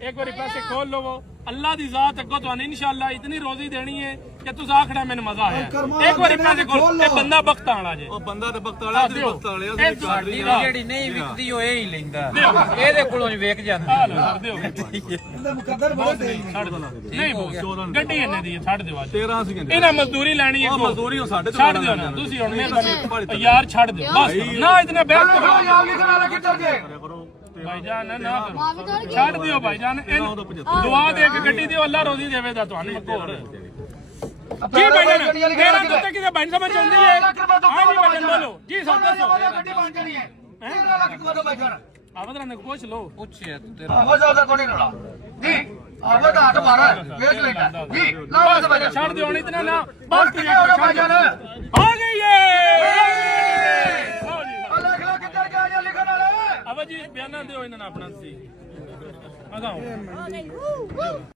एक बार पैसे खोल लो वो अल्लाह दी जात अगो तो इंशाअल्लाह इतनी रोजी देनी है कि तुस आखड़ा मैंने मजा आया एक बार पैसे खोल ए बंदा बख्त आला जे ओ बंदा ते बख्त आला ते बख्त आले ਸਾਡੀ ਜਿਹੜੀ ਨਹੀਂ ਵਿਕਦੀ ਉਹ ਇਹ ਹੀ ਲੈਂਦਾ ਇਹਦੇ ਕੋਲੋਂ ਹੀ ਵੇਚ ਜਾਂਦਾ ਦਿਓ ਮੁਕੱਦਰ ਬਹੁਤ ਹੈ ਨਹੀਂ ਗੱਡੀ ਇਹਨੇ ਦੀ ਛੱਡ ਦਿਓ 13 ਸੀ ਕਹਿੰਦੇ ਇਹਨਾਂ ਮਜ਼ਦੂਰੀ ਲੈਣੀ ਹੈ ਮਜ਼ਦੂਰੀ ਉਹ ਸਾਡੇ ਛੱਡ ਦਿਓ ਨਾ ਤੁਸੀਂ ਹੁਣ ਮਿਹਰਬਾਨੀ ਯਾਰ ਛੱਡ ਦਿਓ ਬਸ ਨਾ ਇਤਨੇ ਬਹਿਸ ਕਰੋ ਯਾਰ ਲਿਖਣ ਵਾਲਾ ਕਿੱਧਰ ਗਏ भाईजान ना करो छाड़ दियो भाईजान दुआ दे के गड्डी दियो अल्लाह रोजी देवेगा ਤੁਹਾਨੂੰ ਹੋਰ जी भाईजान तेरा कुत्ते की बन समझ आंदी है हां जी भाईजान बोलो जी सब दसो ਗੱਡੀ ਬਣ ਜਾਣੀ ਹੈ 13 ਲੱਖ ਤੋਂ ਬਾਈ ਜਾਨ ਆਵਦਰਾ ਨੇ ਪੁੱਛ ਲੋ ਪੁੱਛਿਆ ਤੂੰ ਤੇਰਾ ਆਵਾਜ਼ ਆਉਂਦਾ ਕੋਈ ਨਹੀਂ ਰਲਾ ਜੀ ਆਵਾਜ਼ ਦਾ ਹੱਥ ਮਾਰਾ ਵੇਚ ਲੈਂਦਾ ਜੀ ਲਾ ਬਸ ਬਾਈ ਛੱਡ ਦਿਓ ਨਹੀਂ ਇਤਨਾ ਨਾ ਬਸ ਕਿੱਥੇ ਹੋ ਗਿਆ ਬਾਈ ਜਾਨ आ गई है ਲੱਖ ਲੱਖ ਕਿੱਧਰ ਗਿਆ ਜਾਂ ਲਿਖਣ ਵਾਲਾ अब जी बयाना दो इन्होंने अपना सी